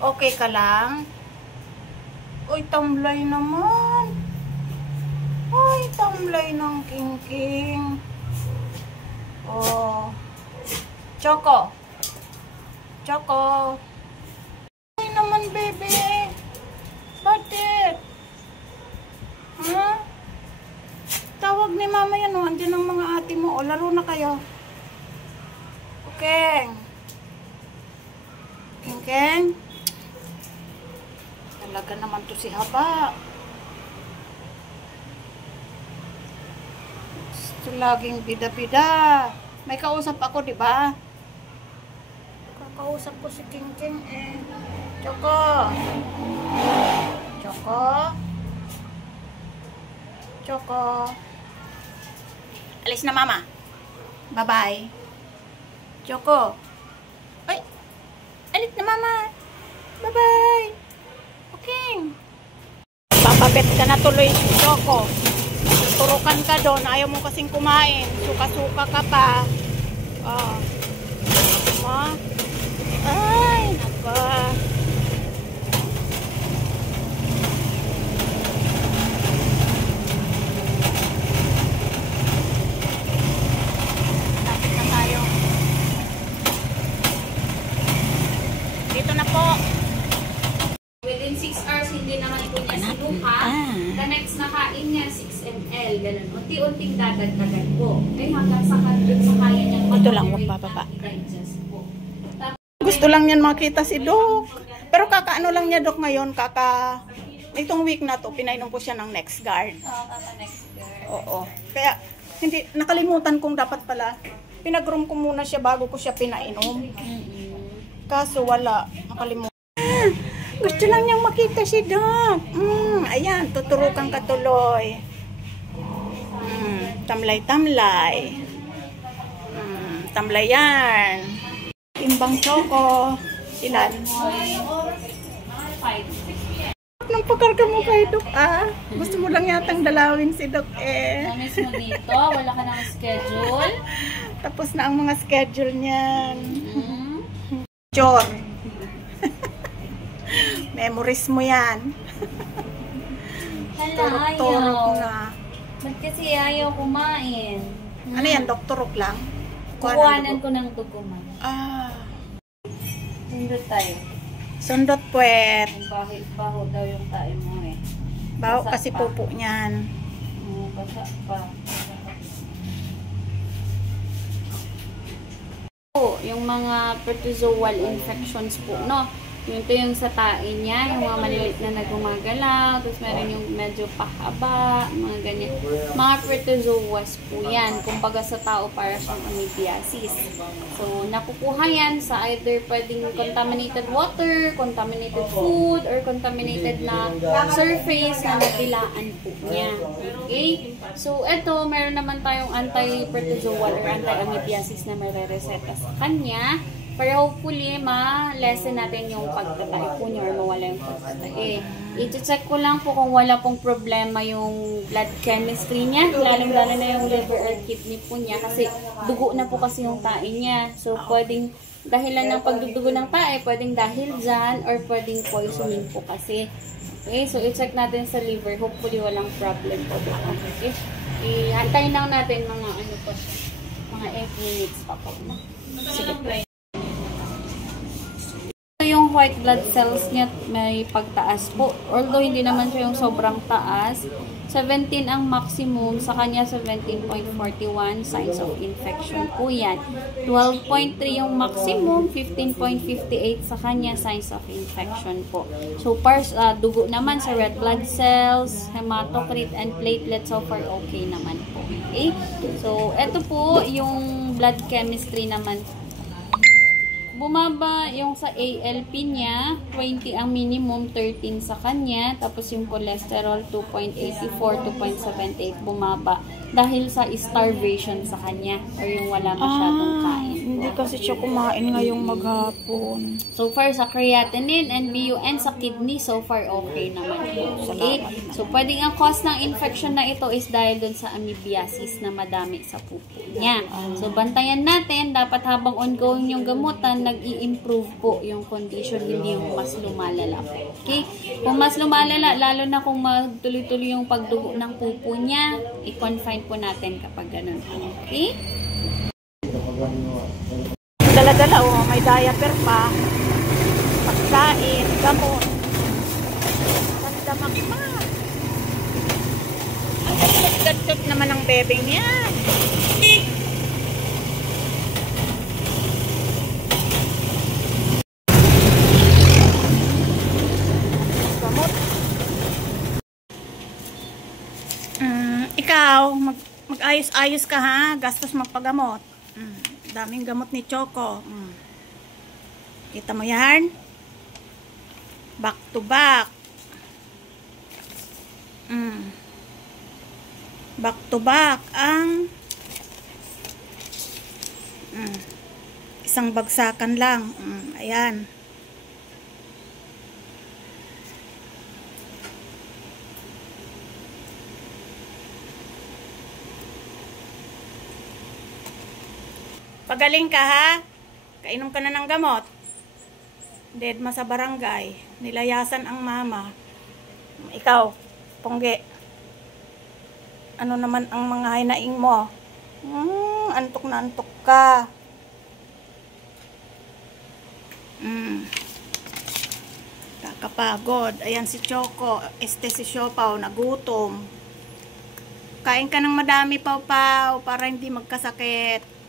Okay ka lang? Uy, tamlay naman. Uy, tamlay ng king-king. Oh. Choco. Choco. Uy naman, baby. Bakit? Huh? Tawag ni mama yan, oh. Andiyan ang mga ate mo. O, laro na kayo. Okay. King-king. Talaga naman to si Haba. Gusto laging bida-bida. May kausap ako, di ba? Kakausap ko si King-king eh. Choco. Choco. Choco. Alis na mama. Bye-bye. Choco. Ay. Alis na mama. Bye-bye. Okay. Papabet ka na tuloy, Choco. Turukan ka doon. Ayaw mo kasing kumain. Suka-suka ka pa. Oh. Ma. Ay, naka. Lapit na tayo. Dito na po. Within 6 hours, hindi naman po niya sinuka. The next na kain niya, 6 ml. Ganun. Unti-unting dadagdagan po. Eh, hanggang sa kaya niyang ito lang, magpapapa. Gusto lang niyan makita si Doc. Pero kakaano lang niya, Doc, ngayon. Itong week na to, pinainom ko siya ng Next Guard. Oo, kaka Next Guard. Oo. Kaya, hindi, nakalimutan kong dapat pala. Pinag-room ko muna siya bago ko siya pinainom. Kaso wala. Nakalimutan. Gusto lang niyang makita si Doc. Ayan, tuturukan ka tuloy. Tamlay-tamlay. Tamlay yan. Timbang Choco. Ilan? 5. Nang pagkarga mo kay Doc, Gusto mo lang yatang dalawin si Doc, eh. Namis mo dito, wala ka ng schedule. Tapos na ang mga schedule niyan. Chor. Memories mo yan. Turok-turok na. Ba't kasi ayaw kumain? Ano yan, Doc? Turok lang? Kukuhanan ko ng duguman. Sundot tayo. Sundot puwet. Baho daw yung tayo mo eh. Baho kasi pupo niyan. Basa pa. Yung mga protozoal infections po, no? Yung sa tae niya, yung mga malilit na nagumagalaw, tapos meron yung medyo pahaba, mga ganyan. Mga protozoas po yan. Kumbaga sa tao para siyang amoebiasis. So, nakukuha yan sa either pwedeng contaminated water, contaminated food, or contaminated na surface na nabilaan po niya. Okay? So, eto, meron naman tayong anti-protozoal or anti-amoebiasis na marireseta sa kanya. Pero hopefully, ma-lessen natin yung pagtatay po niya or mawala yung pagtatay. I-check ko lang po kung wala pong problema yung blood chemistry niya. Lalong-lalo na yung liver or kidney po niya kasi dugo na po kasi yung tae niya. So, pwedeng dahilan ng pagdudugo ng tae, pwedeng dahil dyan or pwedeng poisoning po kasi. Okay, so i-check natin sa liver. Hopefully, walang problem po. Okay? I-hantayin lang natin mga ano po siya. Mga 8 minutes pa po. Sige po. Yung white blood cells niya may pagtaas po. Although hindi naman siya yung sobrang taas. 17 ang maximum. Sa kanya 17.41 signs of infection po yan. 12.3 yung maximum. 15.58 sa kanya signs of infection po. So dugo naman sa red blood cells, hematocrit and platelets so far okay naman po. Okay? So eto po yung blood chemistry naman. Bumaba yung sa ALP niya, 20 ang minimum, 13 sa kanya. Tapos yung cholesterol, 2.84, 2.78 bumaba. Dahil sa starvation sa kanya or yung wala masyadong kain. Hindi kasi siya kumain ngayong maghapon. So far, sa creatinine and BUN sa kidney, so far okay naman po. Okay? So, pwedeng ang cause ng infection na ito is dahil dun sa amoebiasis na madami sa pupo niya. So, bantayan natin, dapat habang ongoing yung gamutan, nag-i-improve po yung condition, hindi yung mas lumalala po. Okay? Kung mas lumalala, lalo na kung magtuloy-tuloy yung pagdugo ng pupo niya, i-confine po natin kapag ganun. Okay? Dala-dala, oh, may diaper pa. Pagkain, gamot. Ganda makma. Ang gatut-gatut naman ang bebeng niya. Gamot. Ikaw, mag-ayos-ayos ka ha. Gastos magpagamot. Daming gamot ni Choco. Kita mo yan? Back to back. Back to back ang isang bagsakan lang. Ayan. Pagaling ka ha. Kainom ka na ng gamot. Deadma sa barangay. Nilayasan ang mama. Ikaw, Pongge. Ano naman ang mga hinaing mo? Antok na antok ka. Kakapagod. Ayan si Choco. Si Siopaw, nagutom. Kain ka ng madami, Pau-Pau, para hindi magkasakit.